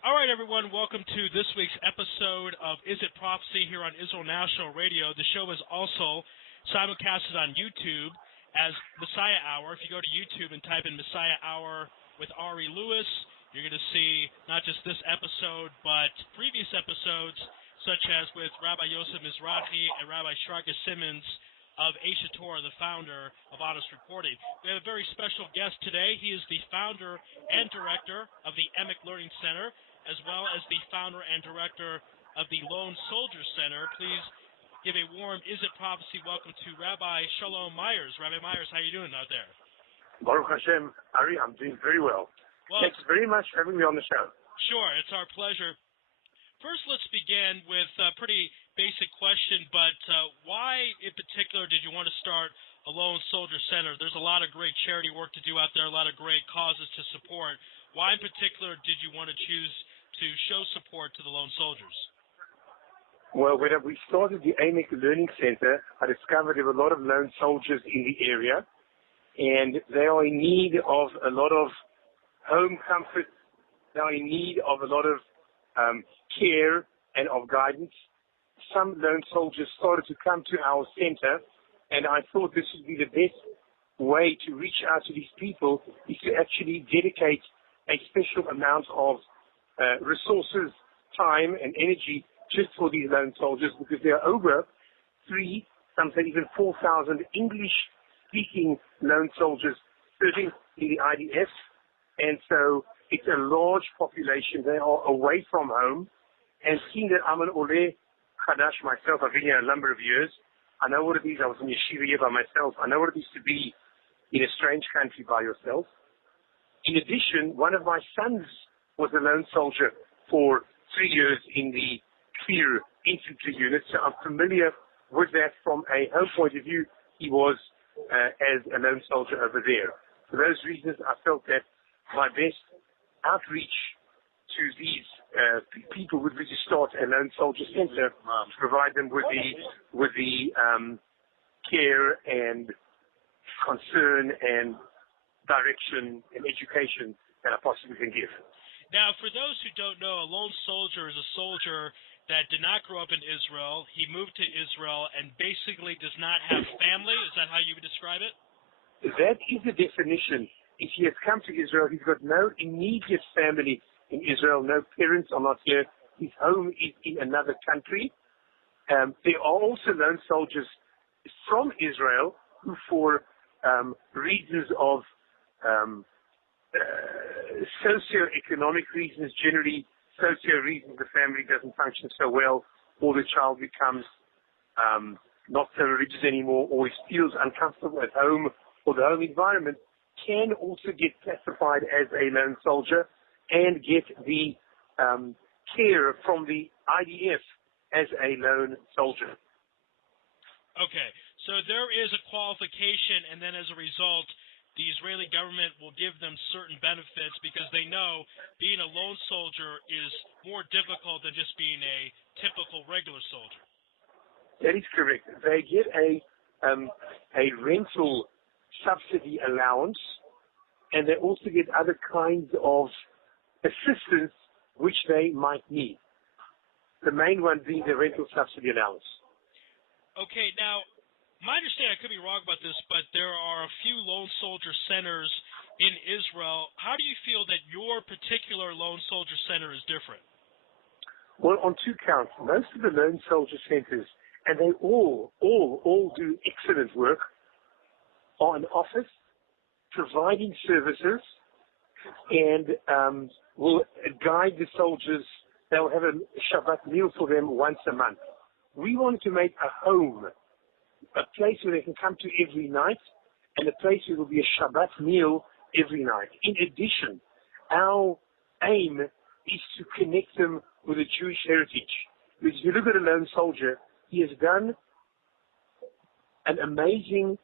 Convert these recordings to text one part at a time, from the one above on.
All right, everyone, welcome to this week's episode of Is It Prophecy here on Israel National Radio. The show is also simulcasted on YouTube as Messiah Hour. If you go to YouTube and type in Messiah Hour with Ari Louis, you're going to see not just this episode, but previous episodes, such as with Rabbi Yosef Mizrahi and Rabbi Shraga Simmons of Aisha Torah, the founder of Honest Reporting. We have a very special guest today. He is the founder and director of the Emek Lone Center, as well as the founder and director of the Lone Soldier Center. Please give a warm Is It Prophecy welcome to Rabbi Shalom Myers. Rabbi Myers, how are you doing out there? Baruch Hashem, Ari, I'm doing very well. Thanks very much for having me on the show. Sure, it's our pleasure. First, let's begin with a pretty basic question, but why in particular did you want to start a Lone Soldier Center? There's a lot of great charity work to do out there, a lot of great causes to support. Why in particular did you want to choose to show support to the Lone Soldiers? Well, when we started the Emek Lone Center, I discovered there were a lot of lone soldiers in the area, and they are in need of a lot of home comfort. They are in need of a lot of care and of guidance. Some lone soldiers started to come to our center, and I thought this would be the best way to reach out to these people is to actually dedicate a special amount of resources, time, and energy just for these lone soldiers, because there are over 3, some say even 4,000 English-speaking lone soldiers serving in the IDF, and so it's a large population. They are away from home, and seeing that I'm an Oleh Chadash myself, I've been here a number of years, I know what it is. I was in yeshiva here by myself. I know what it is to be in a strange country by yourself. In addition, one of my sons was a lone soldier for 3 years in the Kfir infantry unit, so I'm familiar with that from a home point of view. He was as a lone soldier over there. For those reasons, I felt that my best outreach to these people would be to start a Lone Soldier Center to provide them with the care and concern and direction and education that I possibly can give. Now, for those who don't know, a lone soldier is a soldier that did not grow up in Israel. He moved to Israel and basically does not have family. Is that how you would describe it? That is the definition. If he has come to Israel, he's got no immediate family in Israel. No parents are not here. His home is in another country. There are also lone soldiers from Israel who, for reasons of socio-economic reasons, generally socio reasons, the family doesn't function so well, or the child becomes not so religious anymore, or he feels uncomfortable at home or the home environment, can also get classified as a lone soldier and get the care from the IDF as a lone soldier. Okay, so there is a qualification, and then as a result, the Israeli government will give them certain benefits because they know being a lone soldier is more difficult than just being a typical regular soldier. That is correct. They get a rental subsidy allowance, and they also get other kinds of assistance which they might need. The main one being the rental subsidy allowance. Okay, now, my understanding, I could be wrong about this, but there are a few Lone Soldier Centers in Israel. How do you feel that your particular Lone Soldier Center is different? Well, on 2 counts. Most of the Lone Soldier Centers, and they all do excellent work, are an office providing services and will guide the soldiers. They'll have a Shabbat meal for them once a month. We want to make a home, a place where they can come to every night, and a place where there will be a Shabbat meal every night. In addition, our aim is to connect them with a Jewish heritage. Because if you look at a lone soldier, he has done an amazing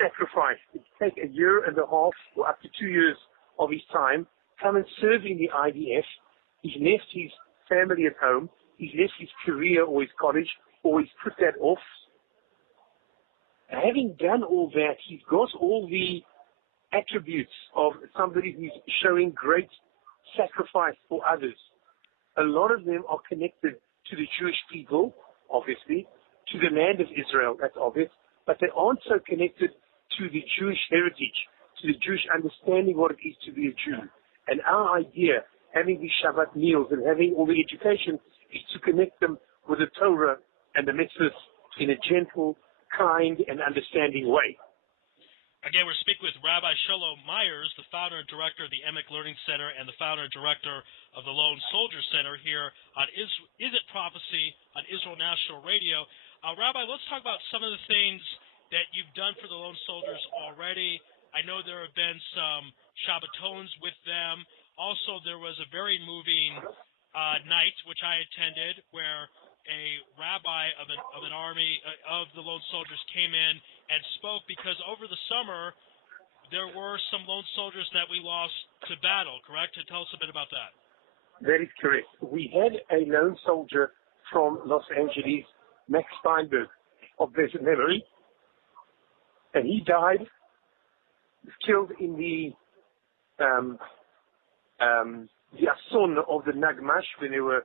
sacrifice. It takes a year and a half or up to 2 years of his time, come and serve in the IDF. He's left his family at home. He's left his career or his college, or he's put that off. Having done all that, he's got all the attributes of somebody who's showing great sacrifice for others. a lot of them are connected to the Jewish people, obviously, to the land of Israel, that's obvious, but they aren't so connected to the Jewish heritage, to the Jewish understanding what it is to be a Jew. And our idea, having these Shabbat meals and having all the education, is to connect them with the Torah and the mitzvahs in a gentle, kind, and understanding way. Again, we're speaking with Rabbi Shalom Myers, the founder and director of the Emek Learning Center and the founder and director of the Lone Soldier Center here on Is It Prophecy on Israel National Radio. Rabbi, let's talk about some of the things that you've done for the Lone Soldiers already. I know there have been some Shabbatons with them. Also, there was a very moving night, which I attended, where a rabbi of an army of the Lone Soldiers came in and spoke, because over the summer there were some Lone Soldiers that we lost to battle, correct? Tell us a bit about that. That is correct. We had a Lone Soldier from Los Angeles, Max Steinberg, of blessed memory, and he died, killed in the Ason of the Nagmash, when there were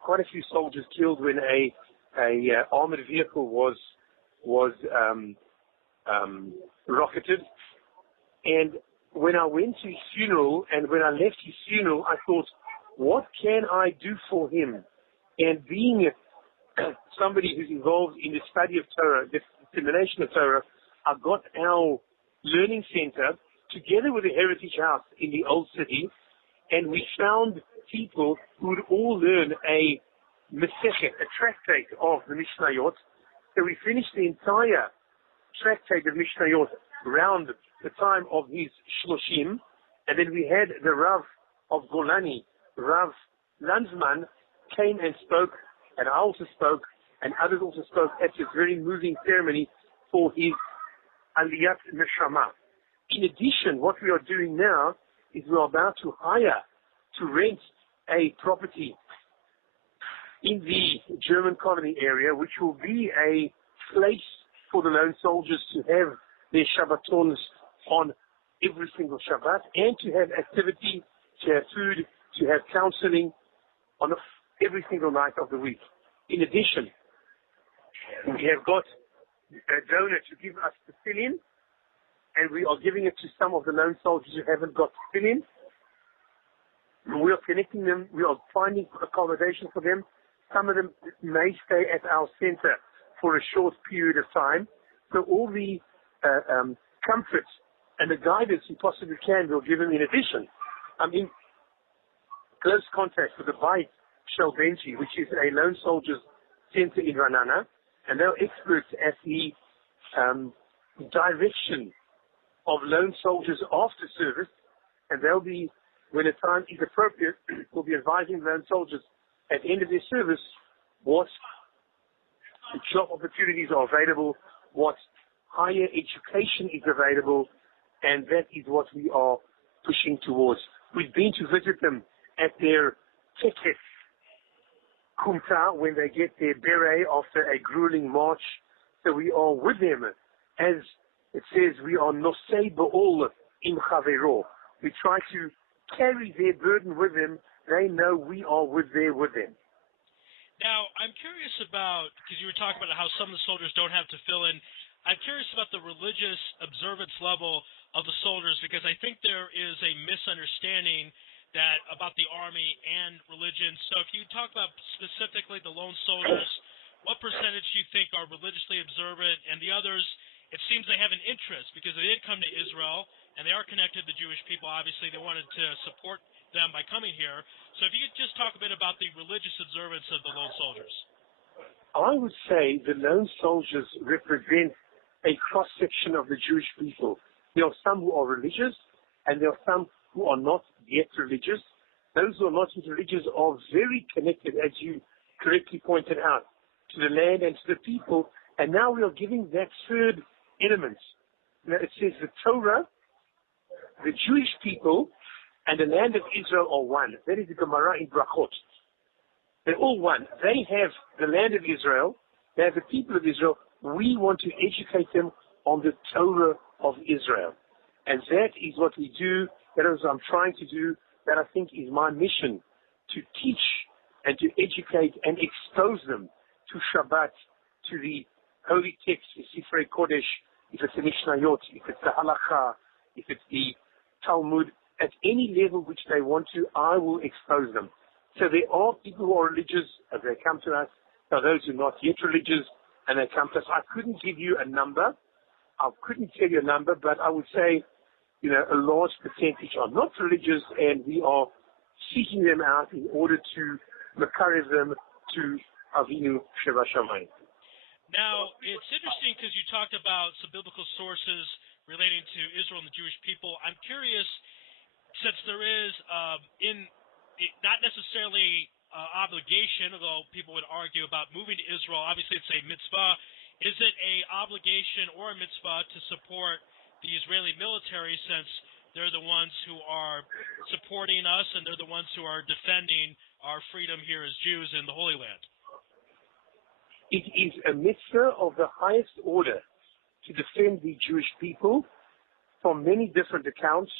quite a few soldiers killed when a armored vehicle was rocketed. And when I went to his funeral and when I left his funeral, I thought, what can I do for him? And being somebody who's involved in the study of Torah, the dissemination of Torah, I got our learning center together with the Heritage House in the Old City, and we found people who would all learn a Masechet, a tractate of the Mishnayot. So we finished the entire tractate of Mishnayot around the time of his Shloshim, and then we had the Rav of Golani, Rav Lanzman, came and spoke, and I also spoke, and others also spoke at this very moving ceremony for his Aliyat Neshama. In addition, what we are doing now is we are about to rent a property in the German colony area, which will be a place for the Lone Soldiers to have their Shabbatons on every single Shabbat, and to have activity, to have food, to have counseling on every single night of the week. In addition, we have got a donor to give us the fill-in, and we are giving it to some of the Lone Soldiers who haven't got the fill-in. We are connecting them. We are finding accommodation for them. Some of them may stay at our center for a short period of time. So all the comforts and the guidance we possibly can, we'll give them in addition. I'm in close contact with the Beit Shel Benji, which is a Lone Soldiers Center in Ranana, and they're experts at the direction of Lone Soldiers after service, and they'll be, when the time is appropriate, we'll be advising Lone Soldiers at the end of their service what job opportunities are available, what higher education is available, and that is what we are pushing towards. We've been to visit them at their Tekes Kumta when they get their beret after a grueling march. So we are with them. As it says, we are nosei ba'ol im chavero. We try to carry their burden with them. They know we are there with them. Now, I'm curious about, because you were talking about how some of the soldiers don't have to fill in, I'm curious about the religious observance level of the soldiers, because I think there is a misunderstanding that about the Army and religion. So if you talk about specifically the Lone Soldiers, what percentage do you think are religiously observant, and the others, it seems they have an interest because they did come to Israel, and they are connected to the Jewish people. Obviously, they wanted to support them by coming here. So if you could just talk a bit about the religious observance of the Lone Soldiers. I would say the Lone Soldiers represent a cross-section of the Jewish people. There are some who are religious, and there are some who are not yet religious. Those who are not yet religious are very connected, as you correctly pointed out, to the land and to the people. And now we are giving that third element. Now it says the Torah, the Jewish people, and the land of Israel are one. That is the Gemara in Brachot. They're all one. They have the land of Israel. They have the people of Israel. We want to educate them on the Torah of Israel. And that is what we do. That is what I'm trying to do. That I think is my mission, to teach and to educate and expose them to Shabbat, to the holy text, the Sifrei Kodesh, if it's the Mishnayot, if it's the Halacha, if it's the Talmud, at any level which they want to, I will expose them. So there are people who are religious, as they come to us. There are those who are not yet religious, and they come to us. I couldn't give you a number. I couldn't tell you a number, but I would say, a large percentage are not religious, and we are seeking them out in order to makarev them to Avinu Sheva Shamayim. Now, it's interesting because you talked about some biblical sources relating to Israel and the Jewish people. I'm curious, since there is not necessarily obligation, although people would argue about moving to Israel, obviously it's a mitzvah. Is it a obligation or a mitzvah to support the Israeli military, since they're the ones who are supporting us and they're the ones who are defending our freedom here as Jews in the Holy Land? It is a mitzvah of the highest order to defend the Jewish people from many different accounts.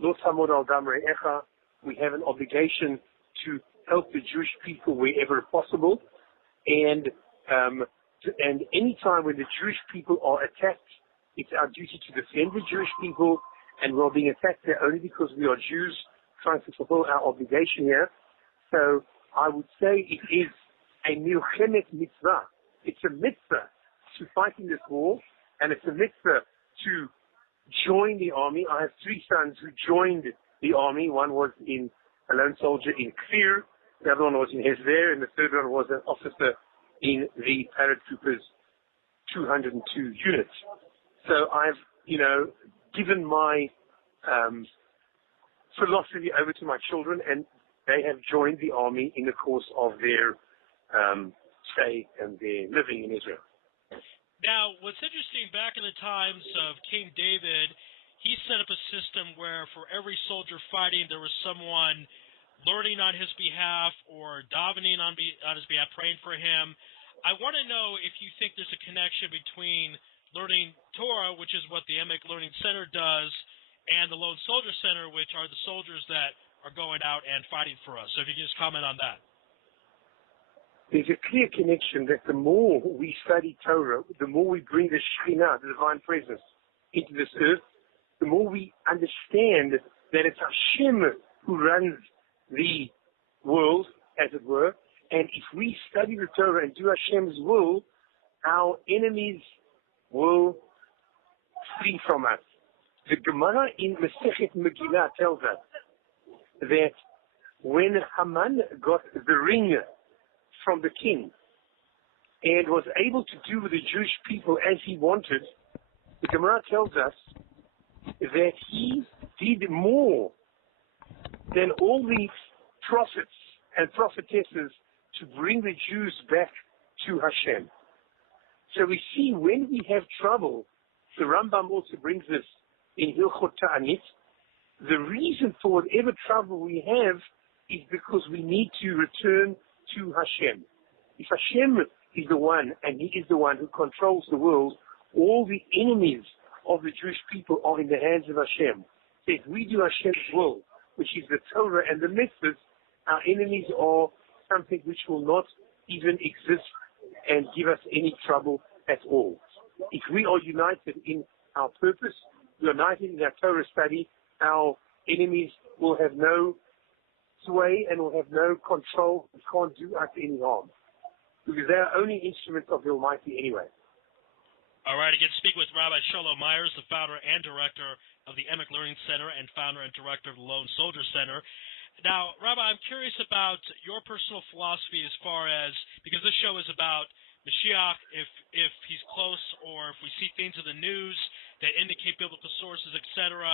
Lo tamod al dam re'echa. We have an obligation to help the Jewish people wherever possible, and any time when the Jewish people are attacked, it's our duty to defend the Jewish people, and we're being attacked there only because we are Jews trying to fulfill our obligation here. So I would say it is a milchemet mitzvah. It's a mitzvah to fight in this war, and it's a mitzvah to join the army. I have 3 sons who joined the army. One was in a lone soldier in Kfir, the other one was in Hezbollah, and the third one was an officer in the paratroopers 202 unit. So I've, given my philosophy over to my children, and they have joined the army in the course of their stay and their living in Israel. Now, what's interesting, back in the times of King David, he set up a system where for every soldier fighting, there was someone learning on his behalf or davening on his behalf, praying for him. I want to know if you think there's a connection between learning Torah, which is what the Emek Lone Center does, and the Lone Soldier Center, which are the soldiers that are going out and fighting for us. So if you can just comment on that. There's a clear connection that the more we study Torah, the more we bring the Shekhinah, the divine presence, into this earth, the more we understand that it's Hashem who runs the world, as it were. And if we study the Torah and do Hashem's will, our enemies will flee from us. The Gemara in Masechet Megillah tells us that when Haman got the ring from the king and was able to do with the Jewish people as he wanted, the Gemara tells us that he did more than all the prophets and prophetesses to bring the Jews back to Hashem. So we see when we have trouble, the Rambam also brings this in Hilchot Ta'anit, the reason for whatever trouble we have is because we need to return to Hashem. If Hashem is the one, and He is the one who controls the world, all the enemies of the Jewish people are in the hands of Hashem. So if we do Hashem's will, which is the Torah and the mitzvahs, our enemies are something which will not even exist and give us any trouble at all. If we are united in our purpose, united in our Torah study, our enemies will have no sway and will have no control and can't do us any harm. Because they are only instruments of the Almighty anyway. All right, again, speak with Rabbi Shalom Myers, the founder and director of the Emek Lone Center and founder and director of the Lone Soldier Center. Now, Rabbi, I'm curious about your personal philosophy as far as, because this show is about Mashiach, if he's close or if we see things in the news that indicate biblical sources, etc.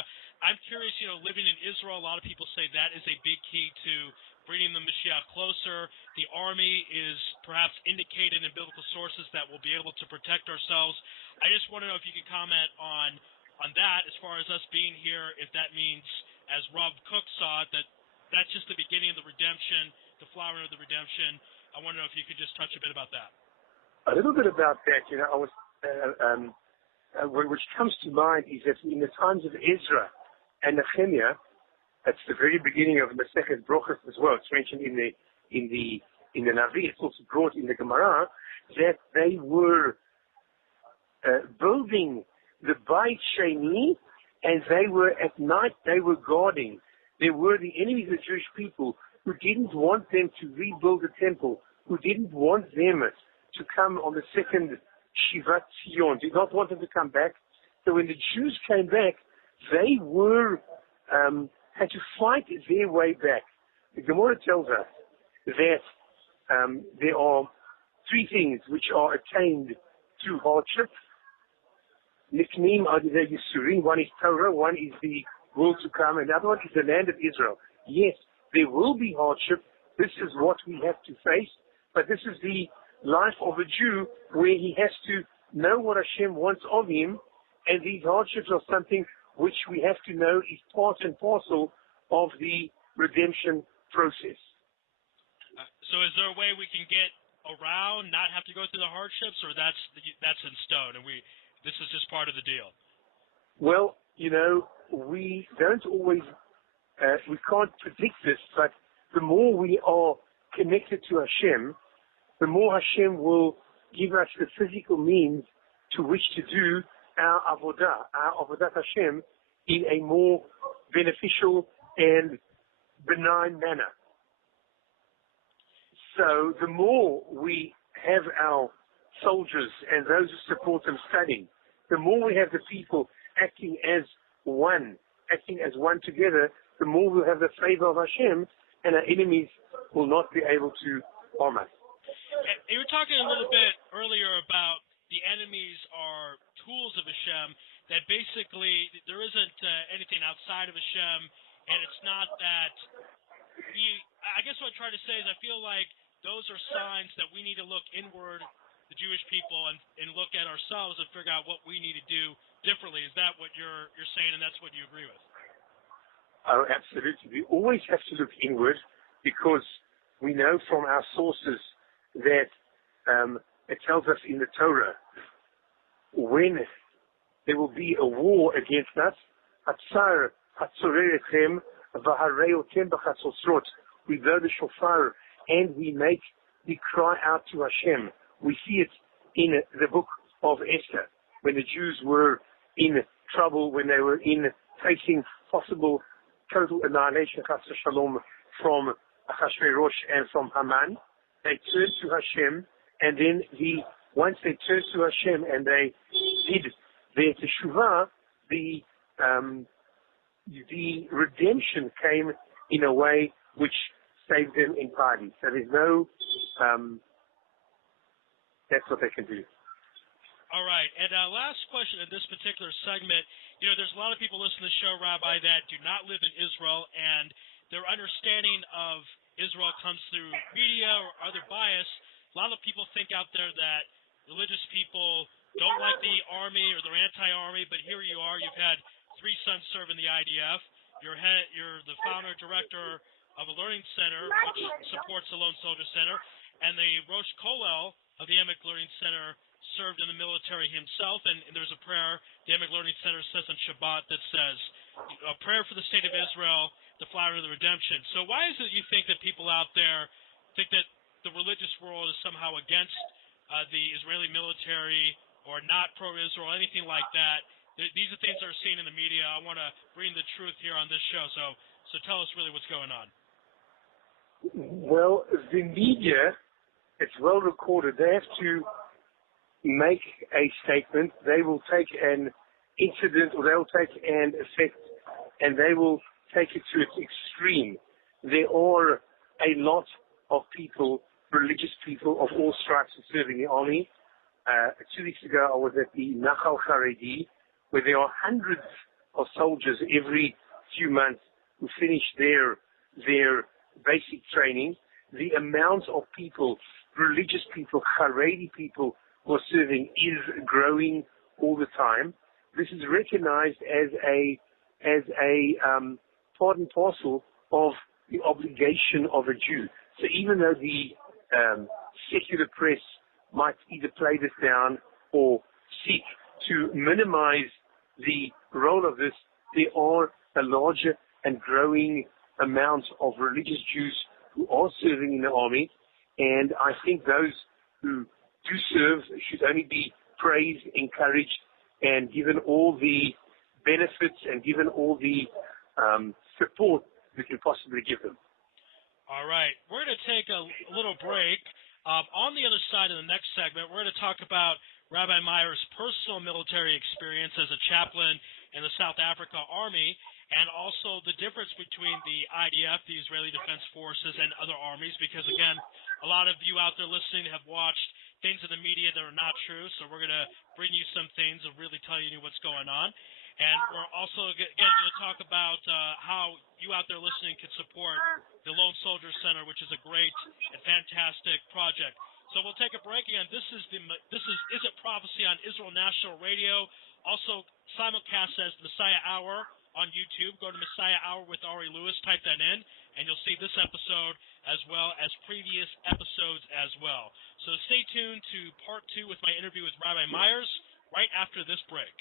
I'm curious, living in Israel, a lot of people say that is a big key to bringing the Mashiach closer. The army is perhaps indicated in biblical sources that we'll be able to protect ourselves. I just want to know if you could comment on that as far as us being here, if that means, as Rob Cook saw it, that that's just the beginning of the redemption, the flowering of the redemption. I want to know if you could just touch a bit about that. A little bit about that, I was, which comes to mind is that in the times of Ezra and Nehemiah, that's the very beginning of Masechet Brochos as well. It's mentioned in the in the Navi, it's also brought in the Gemara, that they were building the Beit Sheni, and they were at night, they were guarding. There were the enemies of the Jewish people who didn't want them to rebuild the temple, who didn't want them to come on the second Shivat Zion, did not want them to come back. So when the Jews came back, they were had to fight their way back. The Gemara tells us that there are three things which are attained through hardship. Nickname are the Yisurim. One is Torah, one is the world to come, and the other one is the land of Israel. Yes, there will be hardship. This is what we have to face, but this is the life of a Jew where he has to know what Hashem wants of him, and these hardships are something which we have to know is part and parcel of the redemption process. So is there a way we can get around, not have to go through the hardships, or that's in stone, and this is just part of the deal? Well, we don't always, we can't predict this, but the more we are connected to Hashem, the more Hashem will give us the physical means to which to do our avodat Hashem, in a more beneficial and benign manner. So the more we have our soldiers and those who support them studying, the more we have the people acting as one together, the more we'll have the favor of Hashem, and our enemies will not be able to harm us. You were talking a little bit earlier about the enemies are tools of Hashem, that basically there isn't anything outside of Hashem, and it's not that I guess what I'm trying to say is I feel like those are signs that we need to look inward, the Jewish people, and look at ourselves and figure out what we need to do differently. Is that what you're saying, and that's what you agree with? Oh, absolutely. We always have to look inward, because we know from our sources that it tells us in the Torah, when there will be a war against us, we blow the shofar and we make the cry out to Hashem. We see it in the book of Esther, when the Jews were in trouble, when they were facing possible total annihilation, Chas Shalom, from Achashverosh and from Haman. They turned to Hashem, and then once they turned to Hashem and they did their teshuvah, the redemption came in a way which saved them in party. So there's no, that's what they can do. All right, and last question in this particular segment, there's a lot of people listening to the show, Rabbi, that do not live in Israel, and their understanding of Israel comes through media or other bias. A lot of people think out there that religious people don't like the army or they're anti-army, but here you are. You've had 3 sons serve in the IDF. You're the founder and director of a learning center which supports the Lone Soldier Center, and the Rosh Kollel of the Emek Learning Center served in the military himself, and there's a prayer the Emek Learning Center says on Shabbat that says, a prayer for the state of Israel, the flower of the redemption. So why is it you think that people out there think that the religious world is somehow against the Israeli military or not pro-Israel, anything like that? These are things that are seen in the media. I want to bring the truth here on this show, so tell us really what's going on. Well, the media, it's well recorded. They have to make a statement. They will take an incident, or they will take an effect, and they will take it to its extreme. There are a lot of people, religious people of all stripes, who serve in the army. 2 weeks ago, I was at the Nachal Haredi, where there are hundreds of soldiers every few months who finish their basic training. The amount of people, religious people, Haredi people, who are serving is growing all the time. This is recognized as a part and parcel of the obligation of a Jew. So even though the secular press might either play this down or seek to minimize the role of this, there are a larger and growing amount of religious Jews who are serving in the Army, and I think those who do serve should only be praised, encouraged, and given all the benefits and given all the support we can possibly give them. All right. We're going to take a little break. On the other side of the next segment, we're going to talk about Rabbi Myers' personal military experience as a chaplain in the South Africa Army, and also the difference between the IDF, the Israeli Defense Forces, and other armies, because, again, a lot of you out there listening have watched things in the media that are not true, so we're going to bring you some things and really tell you what's going on. And we're also going to talk about how you out there listening can support the Lone Soldier Center, which is a great and fantastic project. So we'll take a break again. This is Is It Prophecy on Israel National Radio, also simulcast as Messiah Hour on YouTube. Go to Messiah Hour with Ari Louis, type that in, and you'll see this episode as well as previous episodes as well. So stay tuned to part 2 with my interview with Rabbi Myers right after this break.